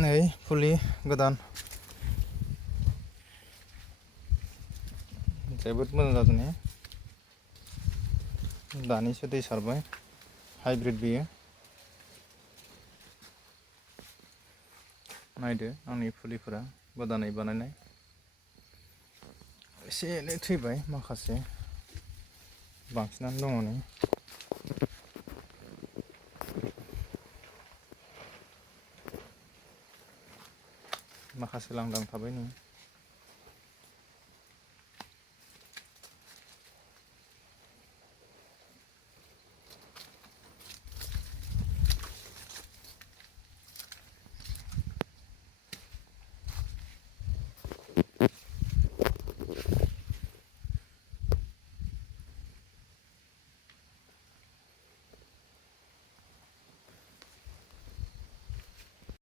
नै फुलि गोदान जोबोद मोजां जादों ने दानिसो दै सारबाय हाइब्रिद बियो नायदो आंनि फुलिफोरा गोदानै बानायनाय एसे एनै थैबाय माखासे बांसिनानो दङ नै माखासे लांदां थाबाय नै